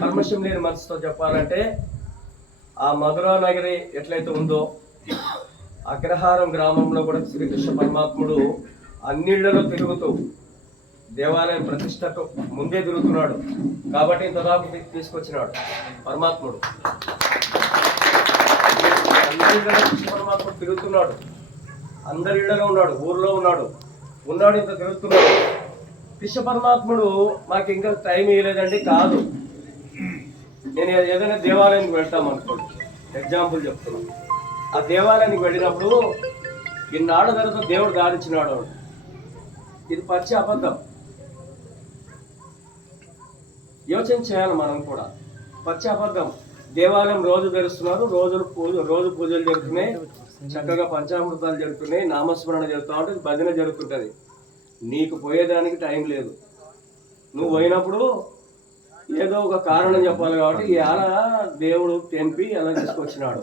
కల్మషం లేని మనసుతో చెప్పాలంటే ఆ మధురా నగరి ఎట్లయితే ఉందో అగ్రహారం గ్రామంలో కూడా శ్రీకృష్ణ పరమాత్ముడు అన్నిళ్లలో తిరుగుతూ దేవాలయం ప్రతిష్టకు ముందే తిరుగుతున్నాడు కాబట్టి ఇంతదాకా తీసుకొచ్చినాడు పరమాత్ముడు. కృష్ణ పరమాత్ముడు తిరుగుతున్నాడు, అందరి ఇళ్లలో ఉన్నాడు, ఊర్లో ఉన్నాడు, ఇంత తిరుగుతున్నాడు. కృష్ణ పరమాత్ముడు మాకు ఇంకా టైం ఇవ్వలేదండి. కాదు, నేను ఏదైనా దేవాలయానికి వెళ్తాం అనుకోండి, ఎగ్జాంపుల్ చెప్తున్నాను. ఆ దేవాలయానికి వెళ్ళినప్పుడు ఇన్నాళ్ళ తర్వాత దేవుడు దారిచ్చినాడు, ఇది పచ్చి అబద్ధం. యోచన చేయాలి మనం కూడా. పచ్చి అబద్ధం. దేవాలయం రోజు తెరుస్తున్నారు, రోజు పూజలు జరుగుతున్నాయి, చక్కగా పంచామృతాలు జరుగుతున్నాయి, నామస్మరణ జరుగుతూ ఉంటుంది, భజన జరుగుతుంటుంది. నీకు పోయేదానికి టైం లేదు. నువ్వు పోయినప్పుడు ఏదో ఒక కారణం చెప్పాలి కాబట్టి ఈ దేవుడు తెంపి అలా తీసుకొచ్చినాడు.